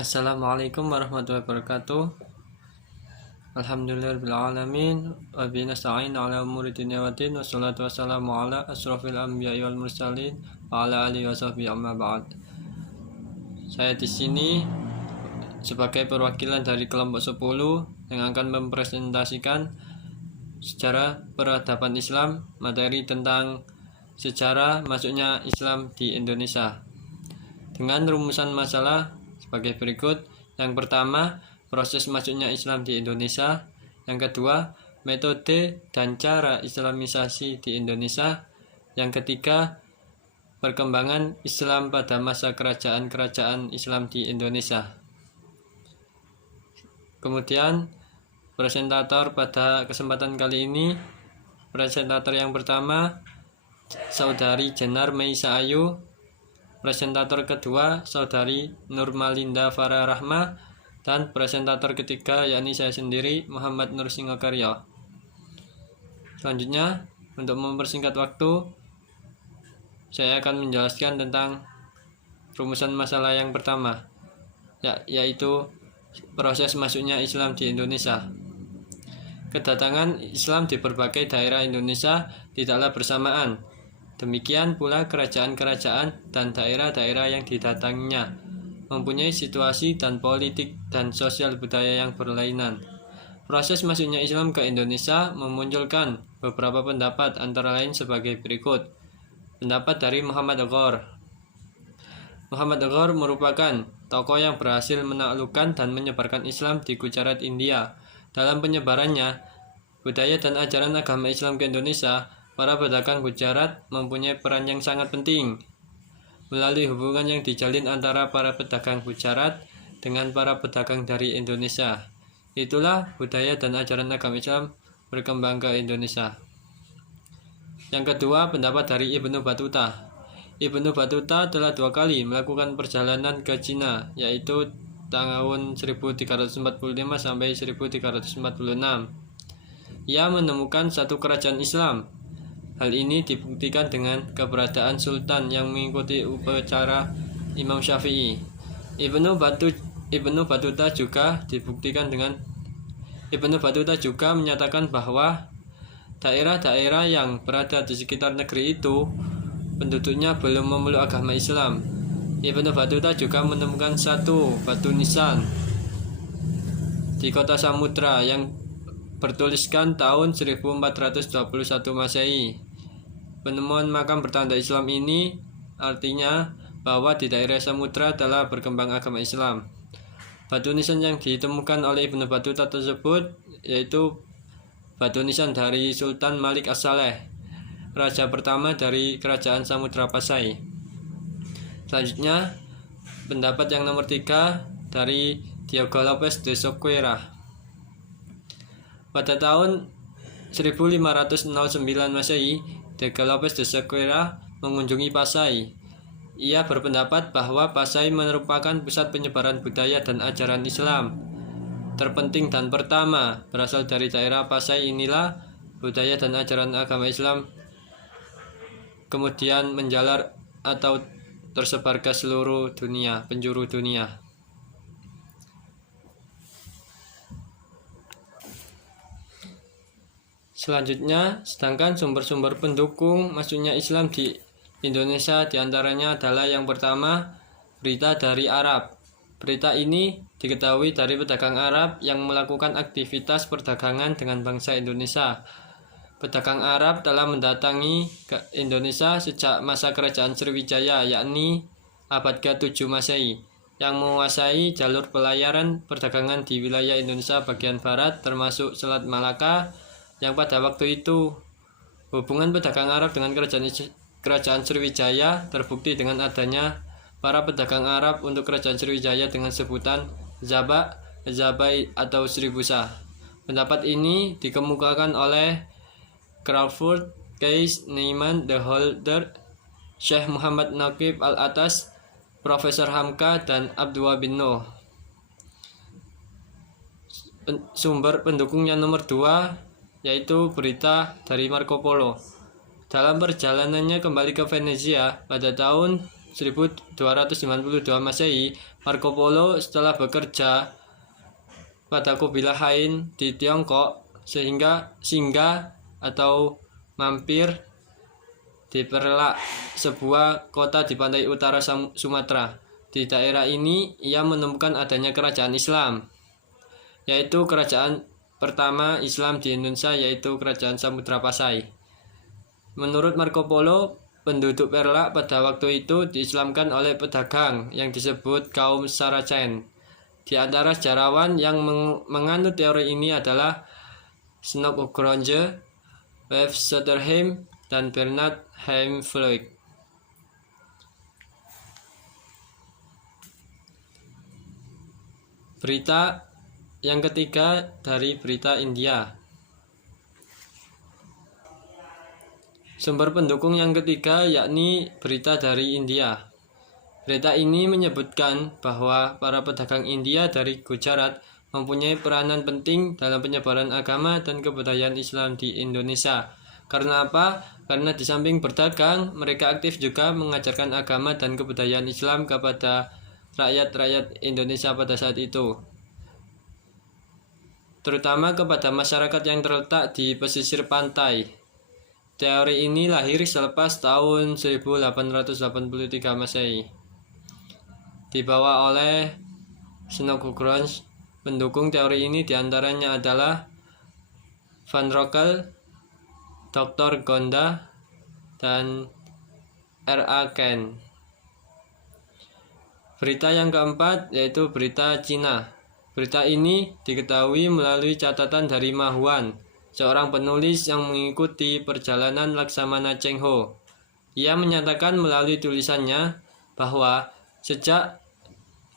Assalamualaikum warahmatullahi wabarakatuh. Alhamdulillahirrahmanirrahim. Wa bihi nasta'in ala umuri dunya waddin. Wassalatu wassalamu ala asrofil anbiya'i wal mursalin wa ala alihi wa sahbihi amma ba'd. Saya di sini sebagai perwakilan dari kelompok 10 yang akan mempresentasikan sejarah peradaban Islam, materi tentang sejarah masuknya Islam di Indonesia. Dengan rumusan masalah sebagai berikut. Yang pertama, proses masuknya Islam di Indonesia. Yang kedua, metode dan cara Islamisasi di Indonesia. Yang ketiga, perkembangan Islam pada masa kerajaan-kerajaan Islam di Indonesia. Kemudian, presentator pada kesempatan kali ini, presentator yang pertama, Saudari Jenar Meisa Ayu. Presentator kedua, Saudari Nurmalinda Farah Rahma, dan presentator ketiga yakni saya sendiri, Muhammad Nur Singokaryo. Selanjutnya, untuk mempersingkat waktu, saya akan menjelaskan tentang rumusan masalah yang pertama, yaitu proses masuknya Islam di Indonesia. Kedatangan Islam di berbagai daerah Indonesia tidaklah bersamaan. Demikian pula kerajaan-kerajaan dan daerah-daerah yang didatanginya mempunyai situasi dan politik dan sosial budaya yang berlainan. Proses masuknya Islam ke Indonesia memunculkan beberapa pendapat antara lain sebagai berikut. Pendapat dari Muhammad Ghor. Muhammad Ghor merupakan tokoh yang berhasil menaklukkan dan menyebarkan Islam di Gujarat, India. Dalam penyebarannya, budaya dan ajaran agama Islam ke Indonesia, para pedagang Gujarat mempunyai peran yang sangat penting. Melalui hubungan yang dijalin antara para pedagang Gujarat dengan para pedagang dari Indonesia, itulah budaya dan ajaran agama Islam berkembang ke Indonesia. Yang kedua, pendapat dari Ibnu Battuta. Ibnu Battuta telah 2 kali melakukan perjalanan ke Cina, yaitu tahun 1345 sampai 1346. Ia menemukan satu kerajaan Islam. Hal ini dibuktikan dengan keberadaan sultan yang mengikuti upacara Imam Syafi'i. Ibnu Battuta juga menyatakan bahwa daerah-daerah yang berada di sekitar negeri itu penduduknya belum memeluk agama Islam. Ibnu Battuta juga menemukan satu batu nisan di kota Samudra yang bertuliskan tahun 1421 Masehi. Penemuan makam bertanda Islam ini artinya bahwa di daerah Samudra telah berkembang agama Islam. Batu nisan yang ditemukan oleh Ibnu Battuta tersebut yaitu batu nisan dari Sultan Malik As-Saleh, raja pertama dari kerajaan Samudra Pasai. Selanjutnya, pendapat yang nomor 3 dari Diego Lopez de Socuera. Pada tahun 1509 Masehi, Diego Lopez de Socuera mengunjungi Pasai. Ia berpendapat bahwa Pasai merupakan pusat penyebaran budaya dan ajaran Islam terpenting dan pertama berasal dari daerah Pasai. Inilah budaya dan ajaran agama Islam kemudian menjalar atau tersebar ke seluruh dunia, penjuru dunia. Selanjutnya, sedangkan sumber-sumber pendukung masuknya Islam di Indonesia diantaranya adalah yang pertama, berita dari Arab. Berita ini diketahui dari pedagang Arab yang melakukan aktivitas perdagangan dengan bangsa Indonesia. Pedagang Arab telah mendatangi ke Indonesia sejak masa kerajaan Sriwijaya, yakni abad ke-7 Masehi, yang menguasai jalur pelayaran perdagangan di wilayah Indonesia bagian barat termasuk Selat Malaka, yang pada waktu itu hubungan pedagang Arab dengan kerajaan Sriwijaya terbukti dengan adanya para pedagang Arab untuk kerajaan Sriwijaya dengan sebutan Zabai atau Sribusa. Pendapat ini dikemukakan oleh Crawford, Case, Neiman, The Holder, Syekh Muhammad Naqib Al-Atas, Profesor Hamka, dan Abdullah bin Nuh. Sumber pendukung yang nomor 2 yaitu berita dari Marco Polo. Dalam perjalanannya kembali ke Venezia pada tahun 1292 Masehi, Marco Polo setelah bekerja pada Kubilai Khan di Tiongkok sehingga singgah atau mampir di Perlak, sebuah kota di pantai utara Sumatera. Di daerah ini ia menemukan adanya kerajaan Islam, yaitu kerajaan pertama Islam di Indonesia, yaitu Kerajaan Samudra Pasai. Menurut Marco Polo, penduduk Perlak pada waktu itu diislamkan oleh pedagang yang disebut kaum Saracen. Di antara sejarawan yang menganut teori ini adalah Snodgrass, Webb Sutherland, dan Bernard Heimfluyck. Berita yang ketiga dari berita India. Sumber pendukung yang ketiga yakni berita dari India. Berita ini menyebutkan bahwa para pedagang India dari Gujarat mempunyai peranan penting dalam penyebaran agama dan kebudayaan Islam di Indonesia. Karena apa? Karena di samping berdagang, mereka aktif juga mengajarkan agama dan kebudayaan Islam kepada rakyat-rakyat Indonesia pada saat itu, terutama kepada masyarakat yang terletak di pesisir pantai. Teori ini lahir selepas tahun 1883 Masehi. Dibawa oleh Snodgrass. Pendukung teori ini diantaranya adalah Van Rokel, Dr. Gonda, dan R.A. Kent. Berita yang keempat yaitu berita Cina. Berita ini diketahui melalui catatan dari Ma Huan, seorang penulis yang mengikuti perjalanan Laksamana Cheng Ho. Ia menyatakan melalui tulisannya bahwa sejak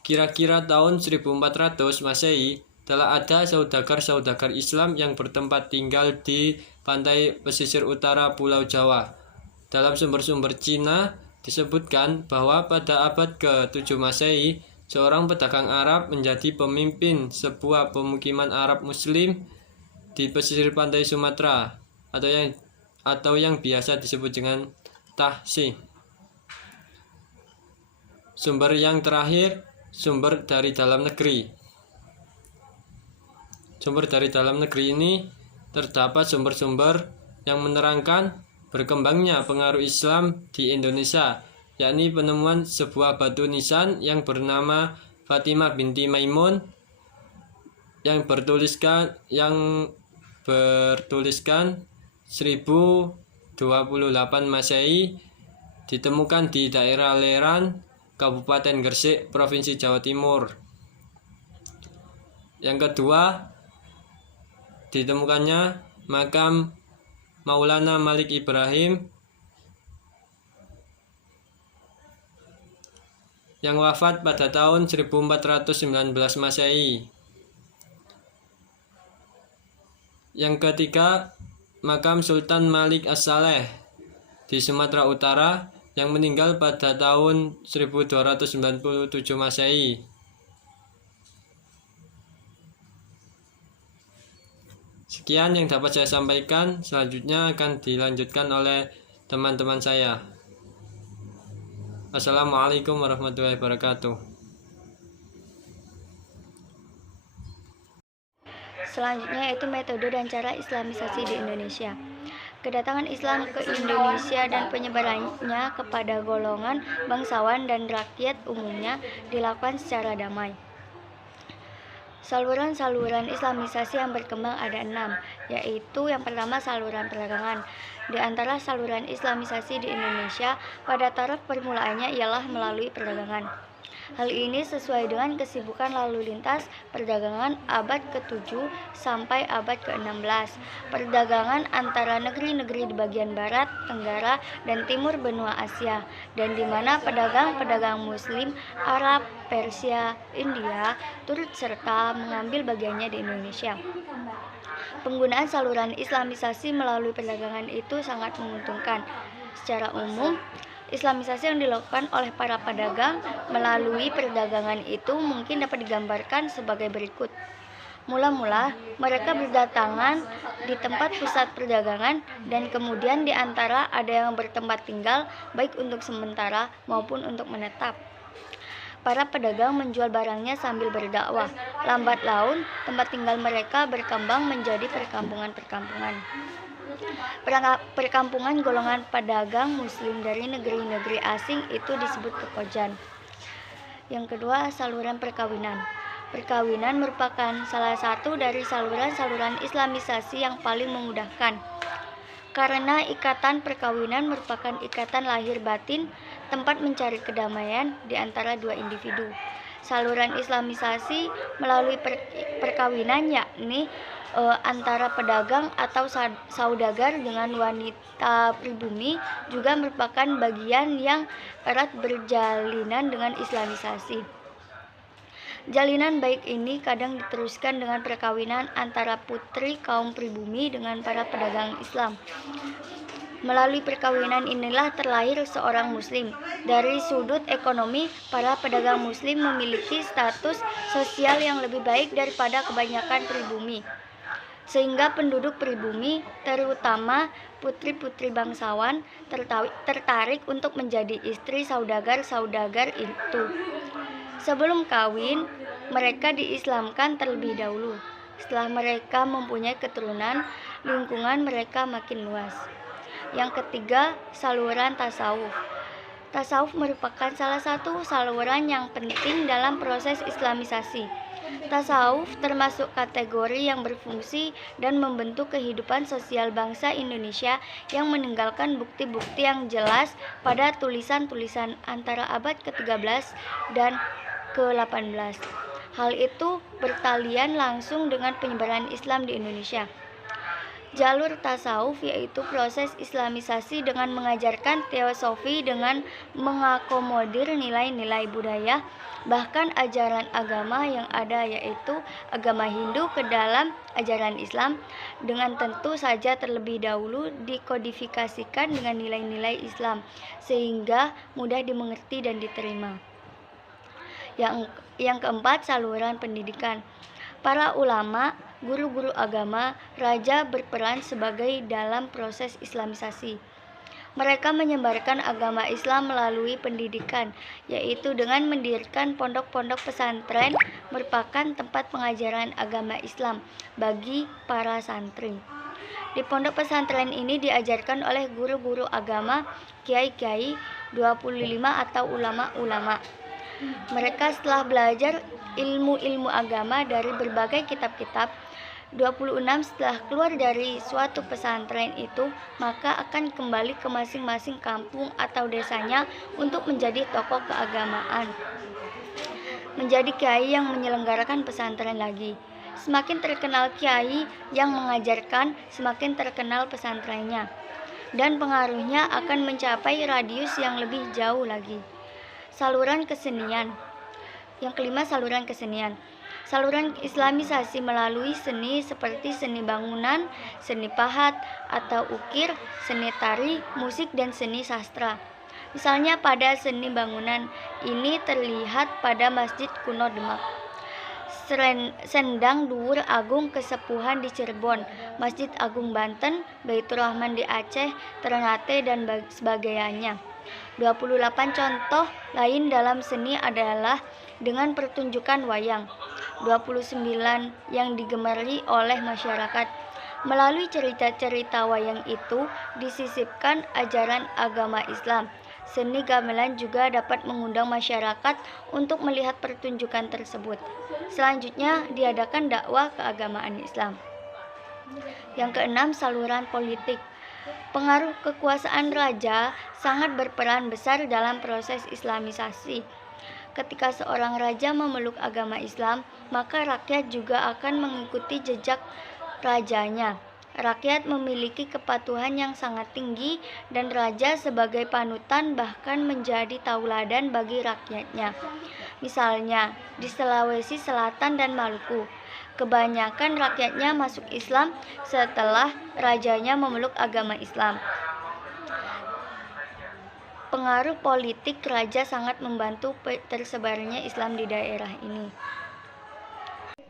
kira-kira tahun 1400 Masehi telah ada saudagar-saudagar Islam yang bertempat tinggal di pantai pesisir utara Pulau Jawa. Dalam sumber-sumber Cina disebutkan bahwa pada abad ke-7 Masehi, seorang pedagang Arab menjadi pemimpin sebuah pemukiman Arab Muslim di pesisir pantai Sumatera atau yang biasa disebut dengan Tahsi. Sumber yang terakhir, sumber dari dalam negeri. Sumber dari dalam negeri ini terdapat sumber-sumber yang menerangkan berkembangnya pengaruh Islam di Indonesia, yakni penemuan sebuah batu nisan yang bernama Fatimah binti Maimun yang bertuliskan 1028 Masehi, ditemukan di daerah Leran, Kabupaten Gresik, Provinsi Jawa Timur. Yang kedua, ditemukannya makam Maulana Malik Ibrahim yang wafat pada tahun 1419 Masehi. Yang ketiga, makam Sultan Malik As-Saleh di Sumatera Utara yang meninggal pada tahun 1297 Masehi. Sekian yang dapat saya sampaikan, selanjutnya akan dilanjutkan oleh teman-teman saya. Assalamualaikum warahmatullahi wabarakatuh. Selanjutnya yaitu metode dan cara Islamisasi di Indonesia. Kedatangan Islam ke Indonesia dan penyebarannya kepada golongan bangsawan dan rakyat umumnya dilakukan secara damai. Saluran-saluran Islamisasi yang berkembang ada 6, yaitu yang pertama saluran perdagangan. Di antara saluran Islamisasi di Indonesia, pada taraf permulaannya ialah melalui perdagangan. Hal ini sesuai dengan kesibukan lalu lintas perdagangan abad ke-7 sampai abad ke-16. Perdagangan antara negeri-negeri di bagian barat, tenggara, dan timur benua Asia, dan di mana pedagang-pedagang Muslim, Arab, Persia, India turut serta mengambil bagiannya di Indonesia. Penggunaan saluran Islamisasi melalui perdagangan itu sangat menguntungkan. Secara umum, Islamisasi yang dilakukan oleh para pedagang melalui perdagangan itu mungkin dapat digambarkan sebagai berikut. Mula-mula, mereka berdatangan di tempat pusat perdagangan dan kemudian di antara ada yang bertempat tinggal baik untuk sementara maupun untuk menetap. para pedagang menjual barangnya sambil berdakwah. Lambat laun, tempat tinggal mereka berkembang menjadi perkampungan-perkampungan. Perkampungan golongan pedagang muslim dari negeri-negeri asing itu disebut pekojan. Yang kedua, saluran perkawinan. Perkawinan merupakan salah satu dari saluran-saluran islamisasi yang paling memudahkan. Karena ikatan perkawinan merupakan ikatan lahir batin, tempat mencari kedamaian di antara dua individu. Saluran islamisasi melalui perkawinan yakni antara pedagang atau saudagar dengan wanita pribumi juga merupakan bagian yang erat berjalinan dengan islamisasi. Jalinan baik ini kadang diteruskan dengan perkawinan antara putri kaum pribumi dengan para pedagang Islam. Melalui perkawinan inilah terlahir seorang muslim. Dari sudut ekonomi, para pedagang muslim memiliki status sosial yang lebih baik daripada kebanyakan pribumi. Sehingga penduduk pribumi, terutama putri-putri bangsawan, tertarik untuk menjadi istri saudagar-saudagar itu. Sebelum kawin, mereka diislamkan terlebih dahulu. Setelah mereka mempunyai keturunan, lingkungan mereka makin luas. Yang ketiga, saluran tasawuf. Tasawuf merupakan salah satu saluran yang penting dalam proses islamisasi. Tasawuf termasuk kategori yang berfungsi dan membentuk kehidupan sosial bangsa Indonesia yang meninggalkan bukti-bukti yang jelas pada tulisan-tulisan antara abad ke-13 dan ke-18. Hal itu bertalian langsung dengan penyebaran Islam di Indonesia. Jalur tasawuf yaitu proses islamisasi dengan mengajarkan teosofi dengan mengakomodir nilai-nilai budaya, bahkan ajaran agama yang ada yaitu agama Hindu ke dalam ajaran Islam, dengan tentu saja terlebih dahulu dikodifikasikan dengan nilai-nilai Islam sehingga mudah dimengerti dan diterima. Yang keempat, saluran pendidikan. Para ulama, guru-guru agama, raja berperan sebagai dalam proses islamisasi. Mereka menyebarkan agama Islam melalui pendidikan, yaitu dengan mendirikan pondok-pondok pesantren merupakan tempat pengajaran agama Islam bagi para santri. Di pondok pesantren ini diajarkan oleh guru-guru agama, kiai-kiai, 25 atau ulama-ulama. Mereka setelah belajar ilmu-ilmu agama dari berbagai kitab-kitab, 26 setelah keluar dari suatu pesantren itu, maka akan kembali ke masing-masing kampung atau desanya untuk menjadi tokoh keagamaan, menjadi kiai yang menyelenggarakan pesantren lagi. Semakin terkenal kiai yang mengajarkan, semakin terkenal pesantrennya, dan pengaruhnya akan mencapai radius yang lebih jauh lagi. Saluran kesenian. Yang kelima, saluran kesenian. Saluran islamisasi melalui seni seperti seni bangunan, seni pahat atau ukir, seni tari, musik, dan seni sastra. Misalnya pada seni bangunan ini terlihat pada Masjid Kuno Demak, Sendang Duur Agung Kesepuhan di Cirebon, Masjid Agung Banten, Baitur Rahman di Aceh, Ternate, dan sebagainya. 28 contoh lain dalam seni adalah dengan pertunjukan wayang, 29 yang digemari oleh masyarakat. Melalui cerita-cerita wayang itu disisipkan ajaran agama Islam. Seni gamelan juga dapat mengundang masyarakat untuk melihat pertunjukan tersebut. Selanjutnya diadakan dakwah keagamaan Islam. Yang keenam, saluran politik. Pengaruh kekuasaan raja sangat berperan besar dalam proses islamisasi. Ketika seorang raja memeluk agama Islam, maka rakyat juga akan mengikuti jejak rajanya. Rakyat memiliki kepatuhan yang sangat tinggi dan raja sebagai panutan bahkan menjadi tauladan bagi rakyatnya. Misalnya, di Sulawesi Selatan dan Maluku, kebanyakan rakyatnya masuk Islam setelah rajanya memeluk agama Islam. Pengaruh politik raja sangat membantu tersebarnya Islam di daerah ini.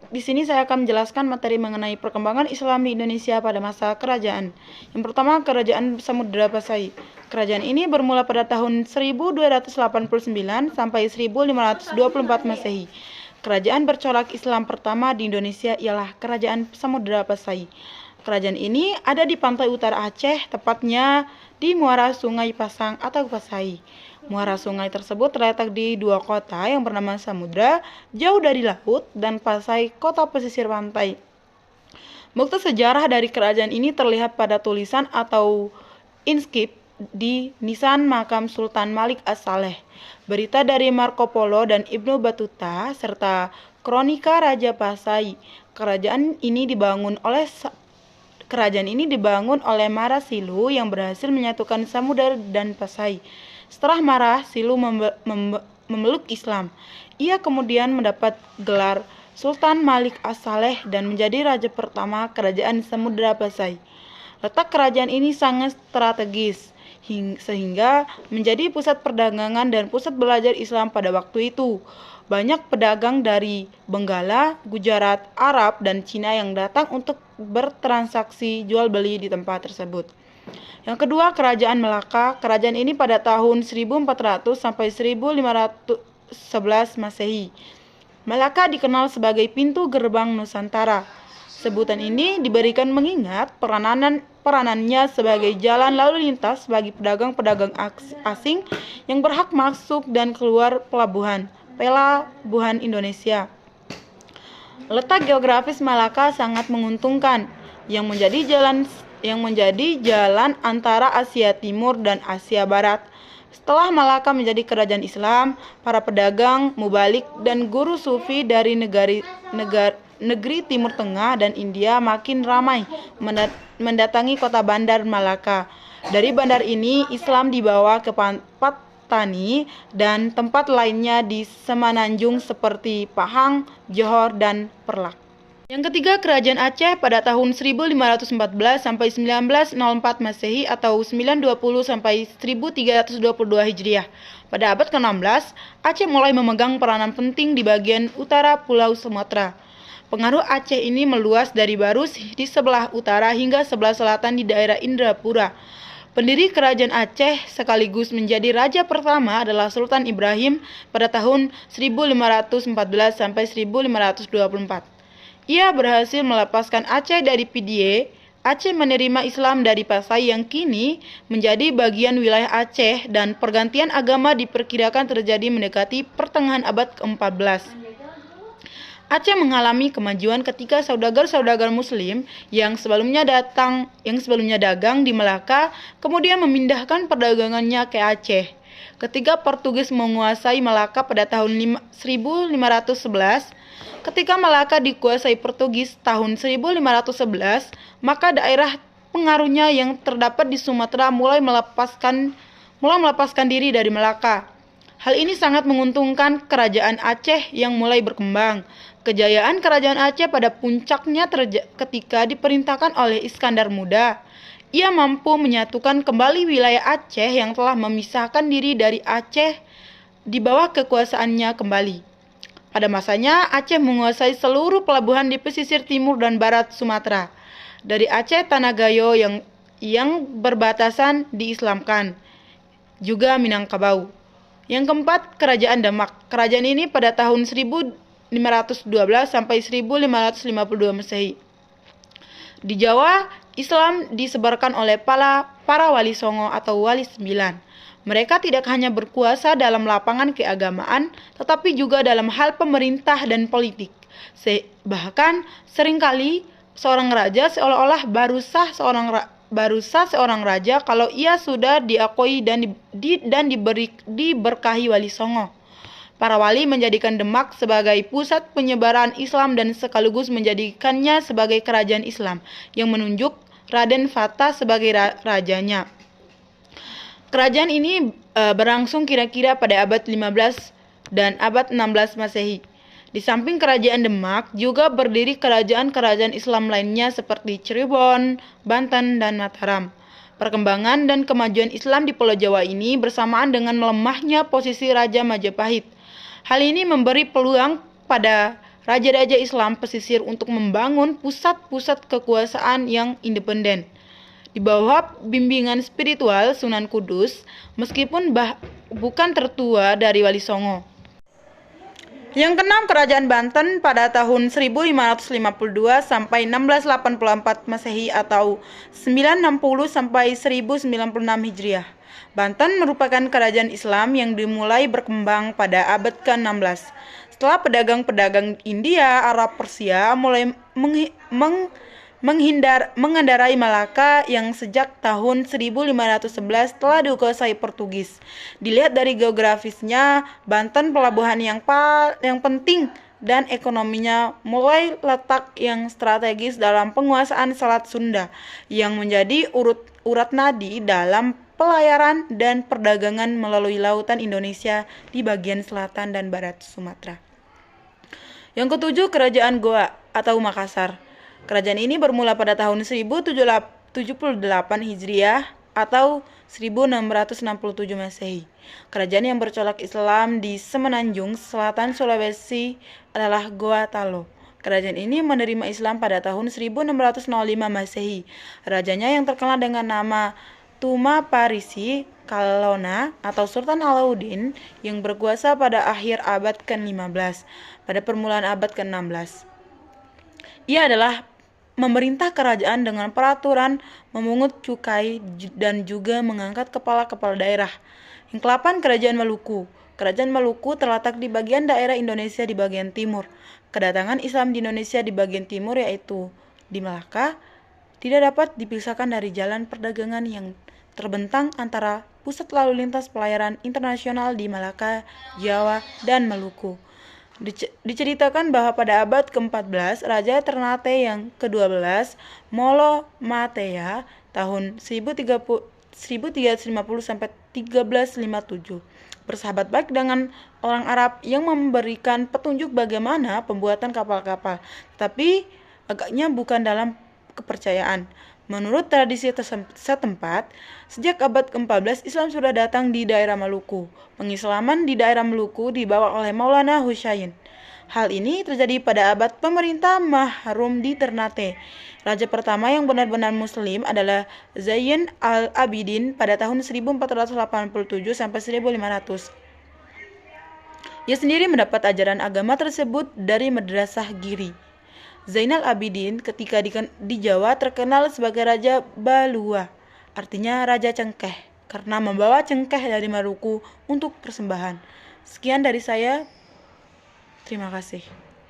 di sini saya akan menjelaskan materi mengenai perkembangan Islam di Indonesia pada masa kerajaan. Yang pertama, Kerajaan Samudra Pasai. Kerajaan ini bermula pada tahun 1289 sampai 1524 Masehi. Kerajaan bercorak Islam pertama di Indonesia ialah Kerajaan Samudra Pasai. Kerajaan ini ada di pantai utara Aceh, tepatnya di muara Sungai Pasang atau Pasai. Muara sungai tersebut terletak di dua kota yang bernama Samudra, jauh dari laut, dan Pasai, kota pesisir pantai. Bukti sejarah dari kerajaan ini terlihat pada tulisan atau inskrip di nisan makam Sultan Malik As-Saleh, berita dari Marco Polo dan Ibnu Battuta, serta kronika Raja Pasai. Kerajaan ini dibangun oleh Mara Silu yang berhasil menyatukan Samudra dan Pasai. Setelah Mara Silu memeluk Islam, ia kemudian mendapat gelar Sultan Malik As-Saleh dan menjadi raja pertama Kerajaan Samudra Pasai. Letak kerajaan ini sangat strategis, sehingga menjadi pusat perdagangan dan pusat belajar Islam pada waktu itu. Banyak pedagang dari Benggala, Gujarat, Arab, dan Cina yang datang untuk bertransaksi jual beli di tempat tersebut. Yang kedua, Kerajaan Melaka. Kerajaan ini pada tahun 1400 sampai 1511 Masehi. Melaka dikenal sebagai pintu gerbang Nusantara. Sebutan ini diberikan mengingat peranannya sebagai jalan lalu lintas bagi pedagang-pedagang asing yang berhak masuk dan keluar pelabuhan Indonesia. Letak geografis Malaka sangat menguntungkan, yang menjadi jalan antara Asia Timur dan Asia Barat. Setelah Malaka menjadi kerajaan Islam, para pedagang, mubalik, dan guru sufi dari negeri Timur Tengah dan India makin ramai mendatangi kota bandar Malaka. Dari bandar ini, Islam dibawa ke Patani dan tempat lainnya di Semenanjung seperti Pahang, Johor, dan Perlak. Yang ketiga, Kerajaan Aceh pada tahun 1514 sampai 1904 Masehi atau 920 sampai 1322 Hijriah. Pada abad ke-16, Aceh mulai memegang peranan penting di bagian utara Pulau Sumatera. Pengaruh Aceh ini meluas dari Barus di sebelah utara hingga sebelah selatan di daerah Indrapura. Pendiri Kerajaan Aceh sekaligus menjadi raja pertama adalah Sultan Ibrahim pada tahun 1514 sampai 1524. Ia berhasil melepaskan Aceh dari Pidie. Aceh menerima Islam dari Pasai yang kini menjadi bagian wilayah Aceh, dan pergantian agama diperkirakan terjadi mendekati pertengahan abad ke-14. Aceh mengalami kemajuan ketika saudagar-saudagar Muslim yang sebelumnya dagang di Melaka kemudian memindahkan perdagangannya ke Aceh. Ketika Portugis menguasai Melaka pada tahun 1511, ketika Melaka dikuasai Portugis tahun 1511, maka daerah pengaruhnya yang terdapat di Sumatera mulai melepaskan diri dari Melaka. Hal ini sangat menguntungkan Kerajaan Aceh yang mulai berkembang. Kejayaan Kerajaan Aceh pada puncaknya ketika diperintahkan oleh Iskandar Muda. Ia mampu menyatukan kembali wilayah Aceh yang telah memisahkan diri dari Aceh di bawah kekuasaannya kembali. Pada masanya, Aceh menguasai seluruh pelabuhan di pesisir timur dan barat Sumatera. Dari Aceh, Tanah Gayo yang berbatasan diislamkan, juga Minangkabau. Yang keempat, Kerajaan Demak. Kerajaan ini pada tahun 1512 sampai 1552 Masehi. Di Jawa, Islam disebarkan oleh para wali songo atau wali sembilan. Mereka tidak hanya berkuasa dalam lapangan keagamaan, tetapi juga dalam hal pemerintah dan politik. Bahkan seringkali seorang raja seolah-olah baru sah seorang raja kalau ia sudah diakui dan diberkahi wali songo. Para wali menjadikan Demak sebagai pusat penyebaran Islam dan sekaligus menjadikannya sebagai kerajaan Islam yang menunjuk Raden Fatah sebagai rajanya. Kerajaan ini berlangsung kira-kira pada abad 15 dan abad 16 Masehi. Di samping Kerajaan Demak, juga berdiri kerajaan-kerajaan Islam lainnya seperti Cirebon, Banten, dan Mataram. Perkembangan dan kemajuan Islam di Pulau Jawa ini bersamaan dengan melemahnya posisi Raja Majapahit. Hal ini memberi peluang pada raja-raja Islam pesisir untuk membangun pusat-pusat kekuasaan yang independen. Di bawah bimbingan spiritual Sunan Kudus, meskipun bukan tertua dari Wali Songo. Yang keenam, Kerajaan Banten pada tahun 1552 sampai 1684 Masehi atau 960 sampai 1096 Hijriah. Banten merupakan kerajaan Islam yang dimulai berkembang pada abad ke-16. Setelah pedagang-pedagang India, Arab, Persia mulai mengendarai Malaka yang sejak tahun 1511 telah dikuasai Portugis. Dilihat dari geografisnya, Banten pelabuhan yang penting dan ekonominya mulai letak yang strategis dalam penguasaan Selat Sunda yang menjadi urat nadi dalam pelayaran dan perdagangan melalui lautan Indonesia di bagian selatan dan barat Sumatera. Yang ketujuh, Kerajaan Goa atau Makassar. Kerajaan ini bermula pada tahun 1078 Hijriah atau 1667 Masehi. Kerajaan yang bercolok Islam di Semenanjung Selatan Sulawesi adalah Goa Talo. Kerajaan ini menerima Islam pada tahun 1605 Masehi. Rajanya yang terkenal dengan nama Tuma Parisi Kalona atau Sultan Alauddin yang berkuasa pada akhir abad ke-15 pada permulaan abad ke-16. Ia adalah memerintah kerajaan dengan peraturan memungut cukai dan juga mengangkat kepala-kepala daerah. Yang ke-8, Kerajaan Maluku. Kerajaan Maluku terletak di bagian daerah Indonesia di bagian timur. Kedatangan Islam di Indonesia di bagian timur yaitu di Malaka tidak dapat dipisahkan dari jalan perdagangan yang terbentang antara pusat lalu lintas pelayaran internasional di Malaka, Jawa, dan Maluku. Diceritakan bahwa pada abad ke-14, Raja Ternate yang ke-12, Molo Matea, tahun 1350 sampai 1357, bersahabat baik dengan orang Arab yang memberikan petunjuk bagaimana pembuatan kapal-kapal, tetapi agaknya bukan dalam kepercayaan. Menurut tradisi setempat, sejak abad ke-14 Islam sudah datang di daerah Maluku. Pengislaman di daerah Maluku dibawa oleh Maulana Husain. Hal ini terjadi pada abad pemerintah Mahrum di Ternate. Raja pertama yang benar-benar muslim adalah Zain al-Abidin pada tahun 1487 sampai 1500. Ia sendiri mendapat ajaran agama tersebut dari Madrasah Giri. Zainal Abidin ketika di Jawa terkenal sebagai Raja Balua, artinya Raja Cengkeh, karena membawa cengkeh dari Maluku untuk persembahan. Sekian dari saya, terima kasih.